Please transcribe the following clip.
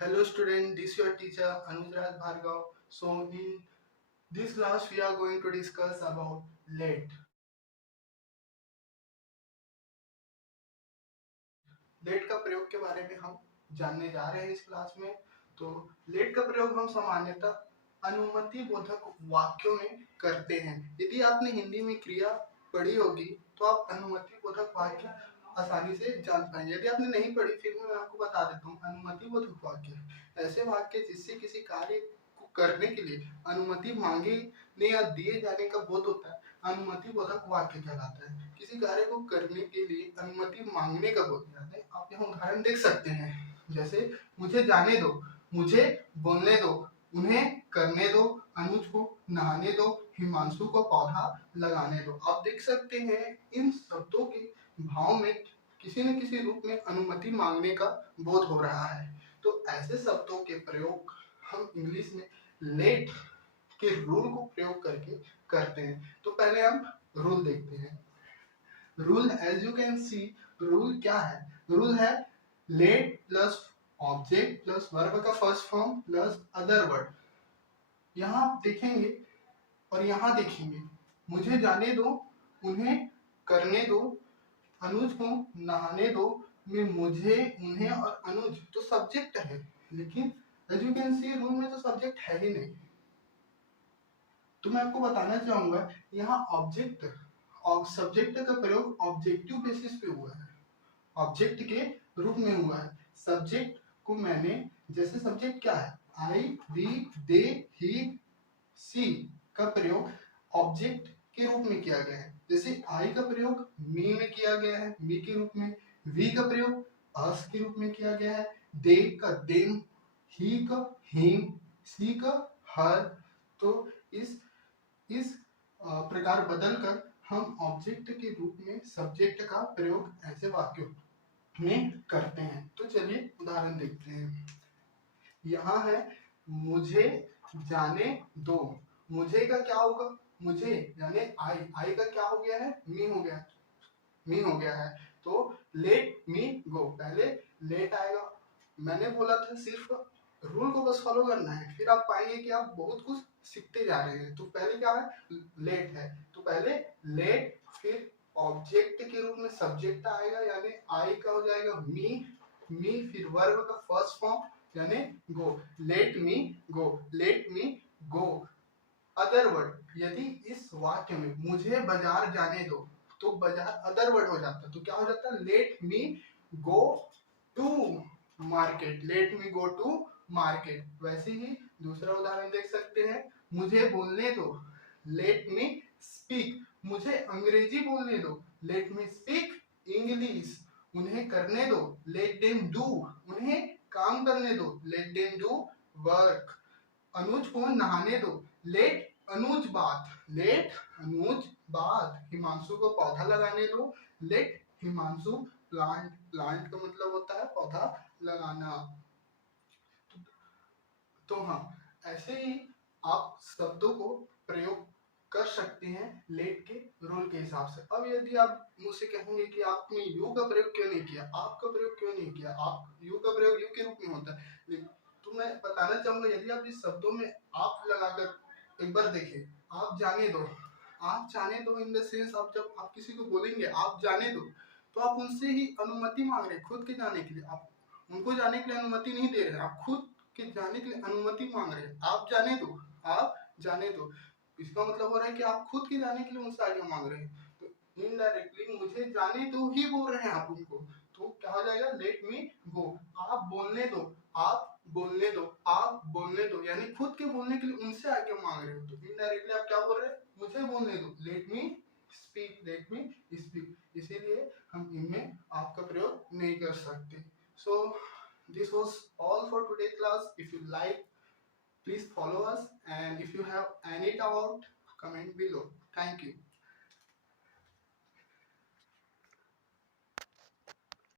Hello student, this is your teacher Anujraj Bhargav. So in this class we are going to discuss about let. Let का प्रयोग के बारे में हम जानने जा रहे हैं इस क्लास में। तो लेट का प्रयोग हम सामान्यतः अनुमति बोधक वाक्यों में करते हैं। यदि आपने हिंदी में क्रिया पढ़ी होगी तो आप अनुमति बोधक वाक्य आसानी से जान पाएंगे। यदि आपने नहीं पढ़ी फिर मैं आपको बता देता हूँ। अनुमति बोधक वाक्य ऐसे वाक्य जिससे किसी कार्य को करने के लिए अनुमति मांगने या दिए जाने का बोध होता है, अनुमति बोधक वाक्य कहलाता है। किसी कार्य को करने के लिए अनुमति मांगने का बोध होता है। आप यहाँ उदाहरण देख सकते हैं, जैसे मुझे जाने दो, मुझे बोलने दो, उन्हें करने दो, अनुज को नहाने दो, हिमांशु को पौधा लगाने दो। आप देख सकते हैं इन शब्दों के भाव में किसी न किसी रूप में अनुमति मांगने का बोध हो रहा है। तो ऐसे शब्दों के प्रयोग हम इंग्लिश में लेट के रूल को प्रयोग करके करते हैं। तो पहले हम रूल देखते हैं। Rule as you can see, rule क्या है? रूल है let plus object plus verb का first form plus other word. यहाँ आप देखेंगे और यहाँ देखेंगे, मुझे जाने दो, उन्हें करने दो, अनुज को नहाने दो में मुझे, उन्हें और अनुज तो सब्जेक्ट है, लेकिन as you can see rule में तो सब्जेक्ट है ही नहीं। तो मैं आपको बताना चाहूंगा यहाँ ऑब्जेक्ट और सब्जेक्ट का प्रयोग ऑब्जेक्टिव बेसिस पे हुआ है, ऑब्जेक्ट के रूप में हुआ है। सब्जेक्ट को मैंने, जैसे सब्जेक्ट क्या है, आई, वी, दे, ही, सी का प्रयोग ऑब्जेक्ट के रूप में किया गया है। जैसे आई का प्रयोग मी में किया गया है, मी के रूप में, वी का प्रयोग अस के रूप में किया गया है, दे का देम, ही का हिम, सी का हर। तो इस प्रकार बदलकर हम ऑब्जेक्ट के रूप में सब्जेक्ट का प्रयोग ऐसे वाक्यों में करते हैं। तो चलिए उदाहरण देखते हैं। यहाँ है मुझे जाने दो, मुझे का क्या होगा, मुझे यानी आई का क्या हो गया है, मी हो गया, मी हो गया है। तो लेट मी गो, पहले लेट आएगा। मैंने बोला था सिर्फ रूल को बस फॉलो करना है, फिर आप पाएंगे कि आप बहुत कुछ सीखते जा रहे हैं। तो पहले क्या है, लेट है, तो पहले लेट, फिर ऑब्जेक्ट के रूप में सब्जेक्ट आएगा यानी आई का हो जाएगा मी, फिर वर्ब का फर्स्ट फॉर्म यानी गो, लेट मी गो, लेट मी गो। अदर वर्ड, यदि इस वाक्य में मुझे बाजार जाने दो तो बाजार अदर वर्ड हो जाता है, तो क्या हो जाता है, let me go to market, let me go to market. वैसे ही दूसरा उदाहरण देख सकते हैं, मुझे बोलने दो, लेट मी स्पीक, मुझे अंग्रेजी बोलने दो, लेट मी स्पीक इंग्लिश। उन्हें करने दो, लेट देम डू, उन्हें काम करने दो, लेट देम डू वर्क। अनुज को नहाने दो, लेट अनुज बाथ, लेट अनुज बाथ। हिमांशु को पौधा लगाने दो, लेट हिमांशु प्लांट, प्लांट का मतलब होता है पौधा लगाना। तो हाँ, ऐसे ही आप शब्दों को प्रयोग कर सकते हैं लेट के रूल के हिसाब से। अब यदि आप मुझसे कहेंगे कि आपने यू का प्रयोग क्यों नहीं किया, आप का प्रयोग क्यों नहीं किया, आप यू का प्रयोग यू के रूप में होता है, तो मैं बताना चाहूंगा, यदि आप इस शब्दों में आप लगाकर एक बार देखें, आप जाने दो, आप जाने दो इन द सेंस, आप जब आप किसी को बोलेंगे आप जाने दो, तो आप उनसे ही अनुमति मांग रहे हैं खुद के जाने के लिए। आप उनको जाने के लिए अनुमति नहीं दे रहे, आप खुद के जाने के लिए अनुमति मांग रहे हैं। आप जाने दो, आप जाने दो, इसका मतलब हो रहा है कि आप खुद के जाने के लिए उनसे आज्ञा मांग रहे हैं। तो इनडायरेक्टली मुझे जाने दो ही बोल रहे हैं आप उनको, तो क्या हो जाएगा, लेट मी गो। आप बोलने दो, आप बोलने दो, आप बोलने दो, यानी खुद के बोलने के लिए उनसे आज्ञा मांग रहे हो, तो इनडायरेक्टली आप क्या बोल रहे हैं, मुझे बोलने दो, let me speak, let me speak. इसीलिए हम इनमें आपका प्रयोग नहीं कर सकते। सो this was all for today class. If you like, please follow us, and if you have any doubt, comment below. Thank you.